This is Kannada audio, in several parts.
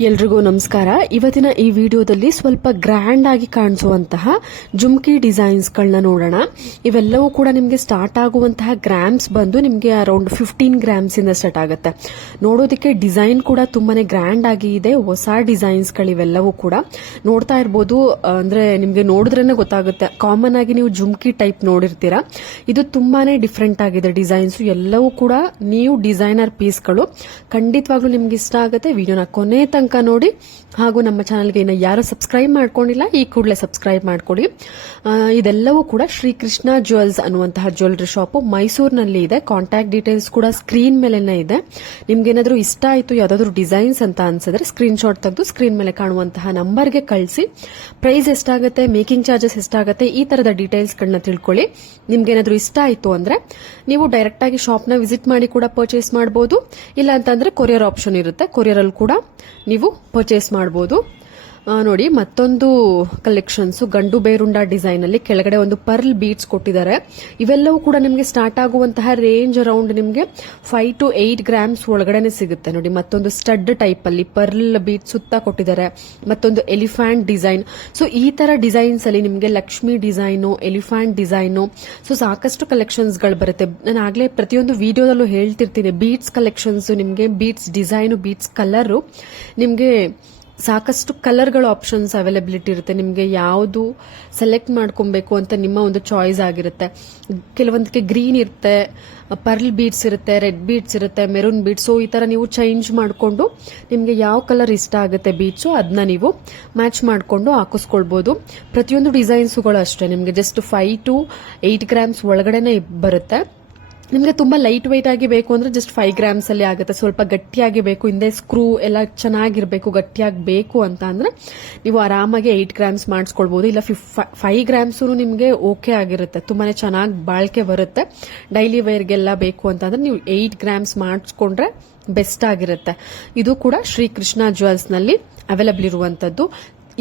ಎಲ್ರಿಗೂ ನಮಸ್ಕಾರ. ಇವತ್ತಿನ ಈ ವಿಡಿಯೋದಲ್ಲಿ ಸ್ವಲ್ಪ ಗ್ರ್ಯಾಂಡ್ ಆಗಿ ಕಾಣಿಸುವಂತಹ ಜುಮ್ಕಿ ಡಿಸೈನ್ಸ್ ಗಳನ್ನ ನೋಡೋಣ. ಇವೆಲ್ಲವೂ ಕೂಡ ನಿಮಗೆ ಸ್ಟಾರ್ಟ್ ಆಗುವಂತಹ ಗ್ರಾಮ್ಸ್ ಬಂದು ನಿಮಗೆ ಅರೌಂಡ್ 15 ಗ್ರಾಮ್ಸ್ ಇಂದ ಸ್ಟಾರ್ಟ್ ಆಗುತ್ತೆ. ನೋಡೋದಕ್ಕೆ ಡಿಸೈನ್ ಕೂಡ ತುಂಬಾನೇ ಗ್ರ್ಯಾಂಡ್ ಆಗಿ ಇದೆ. ಹೊಸ ಡಿಸೈನ್ಸ್ ಗಳಿವೆಲ್ಲವೂ ಕೂಡ ನೋಡ್ತಾ ಇರಬಹುದು. ಅಂದ್ರೆ ನಿಮ್ಗೆ ನೋಡಿದ್ರೇನೆ ಗೊತ್ತಾಗುತ್ತೆ. ಕಾಮನ್ ಆಗಿ ನೀವು ಜುಮ್ಕಿ ಟೈಪ್ ನೋಡಿರ್ತೀರಾ. ಇದು ತುಂಬಾನೇ ಡಿಫ್ರೆಂಟ್ ಆಗಿದೆ ಡಿಸೈನ್ಸ್ ಎಲ್ಲವೂ ಕೂಡ. ನೀವು ಡಿಸೈನರ್ ಪೀಸ್ಗಳು ಖಂಡಿತವಾಗ್ಲೂ ನಿಮ್ಗೆ ಇಷ್ಟ ಆಗುತ್ತೆ. ವಿಡಿಯೋನ ಕೊನೆ ತನಕ ನೋಡಿ. ಹಾಗೂ ನಮ್ಮ ಚಾನಲ್ಗೆ ಇನ್ನು ಯಾರು ಸಬ್ಸ್ಕ್ರೈಬ್ ಮಾಡ್ಕೊಂಡಿಲ್ಲ ಈ ಕೂಡಲೇ ಸಬ್ಸ್ಕ್ರೈಬ್ ಮಾಡ್ಕೊಳ್ಳಿ. ಇದೆಲ್ಲವೂ ಕೂಡ ಶ್ರೀಕೃಷ್ಣ ಜ್ಯುವೆಲ್ಸ್ ಅನ್ನುವಂತಹ ಜ್ಯುವೆಲರಿ ಶಾಪ್ ಮೈಸೂರಿನಲ್ಲಿ ಇದೆ. ಕಾಂಟ್ಯಾಕ್ಟ್ ಡೀಟೇಲ್ಸ್ ಕೂಡ ಸ್ಕ್ರೀನ್ ಮೇಲೆನೇ ಇದೆ. ನಿಮ್ಗೆ ಏನಾದರೂ ಇಷ್ಟ ಆಯಿತು ಯಾವ್ದಾದ್ರು ಡಿಸೈನ್ಸ್ ಅಂತ ಅನ್ಸಿದ್ರೆ ಸ್ಕ್ರೀನ್ ಶಾಟ್ ತೆಗೆದು ಸ್ಕ್ರೀನ್ ಮೇಲೆ ಕಾಣುವಂತಹ ನಂಬರ್ಗೆ ಕಳಿಸಿ. ಪ್ರೈಸ್ ಎಷ್ಟಾಗುತ್ತೆ, ಮೇಕಿಂಗ್ ಚಾರ್ಜಸ್ ಎಷ್ಟಾಗುತ್ತೆ, ಈ ತರದ ಡೀಟೇಲ್ಸ್ ಗಳನ್ನ ತಿಳ್ಕೊಳ್ಳಿ. ನಿಮ್ಗೆ ಏನಾದರೂ ಇಷ್ಟ ಆಯಿತು ಅಂದ್ರೆ ನೀವು ಡೈರೆಕ್ಟ್ ಆಗಿ ಶಾಪ್ ನ ವಿಸಿಟ್ ಮಾಡಿ ಕೂಡ ಪರ್ಚೇಸ್ ಮಾಡಬಹುದು. ಇಲ್ಲ ಅಂತಂದ್ರೆ ಕೊರಿಯರ್ ಆಪ್ಷನ್ ಇರುತ್ತೆ. ಕೊರಿಯರ್ ಅಲ್ಲಿ ಕೂಡ ನೀವು ಪರ್ಚೇಸ್ ಮಾಡಬಹುದು. ನೋಡಿ, ಮತ್ತೊಂದು ಕಲೆಕ್ಷನ್ಸ್ ಗಂಡು ಬೇರುಂಡ ಡಿಸೈನ್ ಅಲ್ಲಿ ಕೆಳಗಡೆ ಒಂದು ಪರ್ಲ್ ಬೀಡ್ಸ್ ಕೊಟ್ಟಿದ್ದಾರೆ. ಇವೆಲ್ಲವೂ ಕೂಡ ನಿಮಗೆ ಸ್ಟಾರ್ಟ್ ಆಗುವಂತಹ ರೇಂಜ್ ಅರೌಂಡ್ ನಿಮಗೆ 5 to 8 ಗ್ರಾಮ್ಸ್ ಒಳಗಡೆನೆ ಸಿಗುತ್ತೆ. ನೋಡಿ, ಮತ್ತೊಂದು ಸ್ಟಡ್ ಟೈಪ್ ಅಲ್ಲಿ ಪರ್ಲ್ ಬೀಡ್ ಸುತ್ತ ಕೊಟ್ಟಿದ್ದಾರೆ. ಮತ್ತೊಂದು ಎಲಿಫ್ಯಾಂಟ್ ಡಿಸೈನ್. ಸೊ ಈ ತರ ಡಿಸೈನ್ಸ್ ಅಲ್ಲಿ ನಿಮಗೆ Lakshmi design, elephant design, so ಸಾಕಷ್ಟು ಕಲೆಕ್ಷನ್ಸ್ ಗಳು ಬರುತ್ತೆ. ನಾನು ಆಗ್ಲೇ ಪ್ರತಿಯೊಂದು ವಿಡಿಯೋದಲ್ಲೂ ಹೇಳ್ತಿರ್ತೀನಿ. ಬೀಡ್ಸ್ ಕಲೆಕ್ಷನ್ಸ್ ನಿಮಗೆ ಬೀಡ್ಸ್ ಡಿಸೈನು, ಬೀಡ್ಸ್ ಕಲರ್, ನಿಮಗೆ ಸಾಕಷ್ಟು ಕಲರ್ಗಳ ಆಪ್ಷನ್ಸ್ ಅವೈಲಬಿಲಿಟಿ ಇರುತ್ತೆ. ನಿಮಗೆ ಯಾವುದು ಸೆಲೆಕ್ಟ್ ಮಾಡ್ಕೊಬೇಕು ಅಂತ ನಿಮ್ಮ ಒಂದು ಚಾಯ್ಸ್ ಆಗಿರುತ್ತೆ. ಕೆಲವೊಂದಕ್ಕೆ ಗ್ರೀನ್ ಇರುತ್ತೆ, ಪರ್ಲ್ ಬೀಡ್ಸ್ ಇರುತ್ತೆ, ರೆಡ್ ಬೀಡ್ಸ್ ಇರುತ್ತೆ, ಮೆರೂನ್ ಬೀಡ್ಸ್. ಸೊ ಈ ತರ ನೀವು ಚೇಂಜ್ ಮಾಡಿಕೊಂಡು ನಿಮಗೆ ಯಾವ ಕಲರ್ ಇಷ್ಟ ಆಗುತ್ತೆ ಬೀಡ್ಸು ಅದನ್ನ ನೀವು ಮ್ಯಾಚ್ ಮಾಡಿಕೊಂಡು ಹಾಕಿಸ್ಕೊಳ್ಬಹುದು. ಪ್ರತಿಯೊಂದು ಡಿಸೈನ್ಸ್ಗಳು ಅಷ್ಟೇ ನಿಮಗೆ ಜಸ್ಟ್ 5 to 8 ಗ್ರಾಮ್ಸ್ ಒಳಗಡೆನೆ ಬರುತ್ತೆ. ನಿಮಗೆ ತುಂಬಾ ಲೈಟ್ ವೈಟ್ ಆಗಿ ಬೇಕು ಅಂದ್ರೆ ಜಸ್ಟ್ 5 ಗ್ರಾಮ್ಸ್ ಅಲ್ಲಿ ಆಗುತ್ತೆ. ಸ್ವಲ್ಪ ಗಟ್ಟಿಯಾಗಿ ಬೇಕು, ಹಿಂದೆ ಸ್ಕ್ರೂ ಎಲ್ಲ ಚೆನ್ನಾಗಿರ್ಬೇಕು, ಗಟ್ಟಿಯಾಗಿ ಬೇಕು ಅಂತ ಅಂದ್ರೆ ನೀವು ಆರಾಮಾಗಿ 8 ಗ್ರಾಮ್ಸ್ ಮಾಡಿಸ್ಕೊಳ್ಬಹುದು. ಇಲ್ಲ 5 ಗ್ರಾಮ್ಸ್ ನಿಮಗೆ ಓಕೆ ಆಗಿರುತ್ತೆ, ತುಂಬಾನೇ ಚೆನ್ನಾಗಿ ಬಾಳ್ಕೆ ಬರುತ್ತೆ. ಡೈಲಿ ವೇರ್ಗೆಲ್ಲ ಬೇಕು ಅಂತಂದ್ರೆ ನೀವು 8 ಗ್ರಾಮ್ಸ್ ಮಾಡಿಸ್ಕೊಂಡ್ರೆ ಬೆಸ್ಟ್ ಆಗಿರುತ್ತೆ. ಇದು ಕೂಡ ಶ್ರೀಕೃಷ್ಣ ಜ್ಯುವೆಲ್ಸ್ ನಲ್ಲಿ ಅವೈಲಬಲ್ ಇರುವಂತದ್ದು.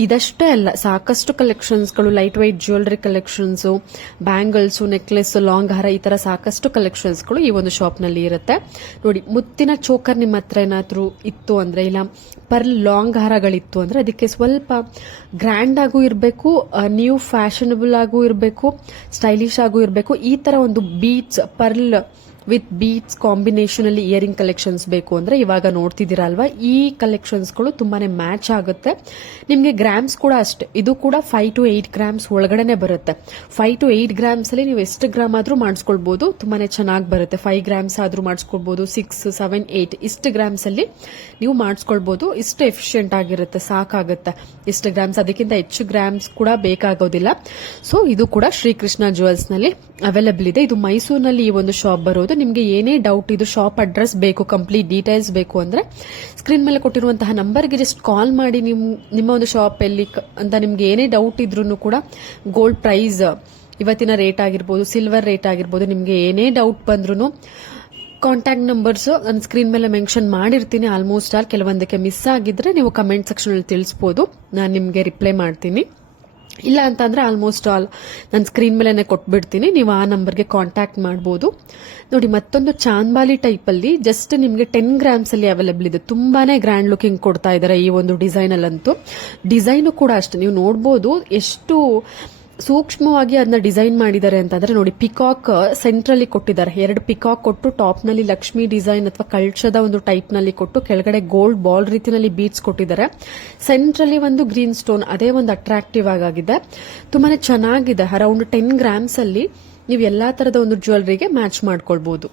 ಇದಷ್ಟೇ ಅಲ್ಲ, ಸಾಕಷ್ಟು ಕಲೆಕ್ಷನ್ಸ್ಗಳು, light white jewellery collections, bangles, necklace, long ಹಾರ, ಈ ತರ ಸಾಕಷ್ಟು ಕಲೆಕ್ಷನ್ಸ್ಗಳು ಈ ಒಂದು ಶಾಪ್ ನಲ್ಲಿ ಇರುತ್ತೆ. ನೋಡಿ, ಮುತ್ತಿನ ಚೋಕರ್ ನಿಮ್ಮ ಹತ್ರ ಏನಾದ್ರೂ ಇತ್ತು ಅಂದ್ರೆ, ಇಲ್ಲ ಪರ್ಲ್ ಲಾಂಗ್ ಹಾರಗಳಿತ್ತು ಅಂದ್ರೆ ಅದಕ್ಕೆ ಸ್ವಲ್ಪ ಗ್ರ್ಯಾಂಡ್ ಆಗೂ ಇರಬೇಕು, ನ್ಯೂ ಫ್ಯಾಷನಬಲ್ ಆಗೂ ಇರಬೇಕು, ಸ್ಟೈಲಿಶ್ ಆಗೂ ಇರಬೇಕು. ಈ ತರ ಒಂದು beads pearl with beads combination ಅಲ್ಲಿ ಇಯರಿಂಗ್ ಕಲೆಕ್ಷನ್ಸ್ ಬೇಕು ಅಂದ್ರೆ ಇವಾಗ ನೋಡ್ತಿದ್ದೀರಾ ಅಲ್ವಾ, ಈ ಕಲೆಕ್ಷನ್ಸ್ಗಳು ತುಂಬಾನೇ ಮ್ಯಾಚ್ ಆಗುತ್ತೆ. ನಿಮಗೆ ಗ್ರಾಮ್ಸ್ ಕೂಡ ಅಷ್ಟೇ, ಇದು ಕೂಡ 5 to 8 ಗ್ರಾಮ್ಸ್ ಒಳಗಡೆನೆ ಬರುತ್ತೆ. 5 to 8 ಗ್ರಾಮ್ಸ್ ಅಲ್ಲಿ ನೀವು ಎಷ್ಟು ಗ್ರಾಮ್ ಆದ್ರೂ ಮಾಡಿಸ್ಕೊಳ್ಬಹುದು, ತುಂಬಾನೇ ಚೆನ್ನಾಗಿ ಬರುತ್ತೆ. 5 ಗ್ರಾಮ್ಸ್ ಆದ್ರೂ ಮಾಡಿಸ್ಕೊಳ್ಬಹುದು, 6, 7, 8 ಇಷ್ಟು ಗ್ರಾಮ್ಸ್ ಅಲ್ಲಿ ನೀವು ಮಾಡಿಸ್ಕೊಳ್ಬಹುದು. ಇಷ್ಟು ಎಫಿಷಿಯಂಟ್ ಆಗಿರುತ್ತೆ, ಸಾಕಾಗುತ್ತೆ ಇಷ್ಟು ಗ್ರಾಮ್ಸ್. ಅದಕ್ಕಿಂತ ಹೆಚ್ಚು ಗ್ರಾಮ್ಸ್ ಕೂಡ ಬೇಕಾಗೋದಿಲ್ಲ. ಸೊ ಇದು ಕೂಡ ಶ್ರೀಕೃಷ್ಣ ಜ್ಯುವೆಲ್ಸ್ ನಲ್ಲಿ ಅವೈಲಬಲ್ ಇದೆ. ಇದು ಮೈಸೂರಿನಲ್ಲಿ ಈ ಒಂದು ಶಾಪ್ ಬರೋದು. ನಿಮಗೆ ಏನೇ ಡೌಟ್, ಇದು ಶಾಪ್ ಅಡ್ರೆಸ್ ಬೇಕು, ಕಂಪ್ಲೀಟ್ ಡೀಟೇಲ್ಸ್ ಬೇಕು ಅಂದ್ರೆ ಸ್ಕ್ರೀನ್ ಮೇಲೆ ಕೊಟ್ಟಿರುವಂತಹ ನಂಬರ್ಗೆ ಜಸ್ಟ್ ಕಾಲ್ ಮಾಡಿ. ನಿಮ್ಮ ಒಂದು ಶಾಪ್ ಎಲ್ಲಿ ಅಂತ ನಿಮ್ಗೆ ಏನೇ ಡೌಟ್ ಇದ್ರೂ ಕೂಡ, ಗೋಲ್ಡ್ ಪ್ರೈಸ್ ಇವತ್ತಿನ ರೇಟ್ ಆಗಿರ್ಬೋದು, ಸಿಲ್ವರ್ ರೇಟ್ ಆಗಿರ್ಬೋದು, ನಿಮ್ಗೆ ಏನೇ ಡೌಟ್ ಬಂದ್ರು ಕಾಂಟ್ಯಾಕ್ಟ್ ನಂಬರ್ಸ್ ನಾನು ಸ್ಕ್ರೀನ್ ಮೇಲೆ ಮೆನ್ಷನ್ ಮಾಡಿರ್ತೀನಿ. ಆಲ್ಮೋಸ್ಟ್ ಆಲ್ ಕೆಲವೊಂದಕ್ಕೆ ಮಿಸ್ ಆಗಿದ್ರೆ ನೀವು ಕಮೆಂಟ್ ಸೆಕ್ಷನ್ ಅಲ್ಲಿ ತಿಳಿಸಬಹುದು, ನಾನು ನಿಮ್ಗೆ ರಿಪ್ಲೈ ಮಾಡ್ತೀನಿ. ಇಲ್ಲ ಅಂತಂದ್ರೆ ಆಲ್ಮೋಸ್ಟ್ ಆಲ್ ನಾನು ಸ್ಕ್ರೀನ್ ಮೇಲೆ ಕೊಟ್ಬಿಡ್ತೀನಿ, ನೀವು ಆ ನಂಬರ್ಗೆ ಕಾಂಟ್ಯಾಕ್ಟ್ ಮಾಡಬಹುದು. ನೋಡಿ, ಮತ್ತೊಂದು ಚಾಂದ್ಬಾಲಿ ಟೈಪ್ ಅಲ್ಲಿ ಜಸ್ಟ್ ನಿಮಗೆ 10 ಗ್ರಾಮ್ಸ್ ಅಲ್ಲಿ ಅವೈಲಬಲ್ ಇದೆ. ತುಂಬಾನೇ ಗ್ರ್ಯಾಂಡ್ ಲುಕಿಂಗ್ ಕೊಡ್ತಾ ಇದ್ದಾರೆ ಈ ಒಂದು ಡಿಸೈನ್ ಅಲ್ಲಂತೂ. ಡಿಸೈನು ಕೂಡ ಅಷ್ಟೇ, ನೀವು ನೋಡಬಹುದು ಎಷ್ಟು ಸೂಕ್ಷ್ಮವಾಗಿ ಅದನ್ನ ಡಿಸೈನ್ ಮಾಡಿದ್ದಾರೆ ಅಂತಂದ್ರೆ. ನೋಡಿ, ಪಿಕಾಕ್ ಸೆಂಟ್ರಲ್ಲಿ ಕೊಟ್ಟಿದ್ದಾರೆ. 2 ಪಿಕಾಕ್ ಕೊಟ್ಟು ಟಾಪ್ ನಲ್ಲಿ ಲಕ್ಷ್ಮಿ ಡಿಸೈನ್ ಅಥವಾ ಕಳಶದ ಒಂದು ಟೈಪ್ ನಲ್ಲಿ ಕೊಟ್ಟು ಕೆಳಗಡೆ ಗೋಲ್ಡ್ ಬಾಲ್ ರೀತಿಯಲ್ಲಿ ಬೀಡ್ಸ್ ಕೊಟ್ಟಿದ್ದಾರೆ. ಸೆಂಟ್ರಲ್ಲಿ ಒಂದು ಗ್ರೀನ್ ಸ್ಟೋನ್, ಅದೇ ಒಂದು ಅಟ್ರಾಕ್ಟಿವ್ ಆಗಿದೆ, ತುಂಬಾನೇ ಚೆನ್ನಾಗಿದೆ. ಅರೌಂಡ್ 10 ಗ್ರಾಮ್ಸ್ ಅಲ್ಲಿ ನೀವು ಎಲ್ಲಾ ತರದ ಒಂದು ಜ್ಯುವೆಲರಿಗೆ ಮ್ಯಾಚ್ ಮಾಡ್ಕೊಳ್ಬಹುದು.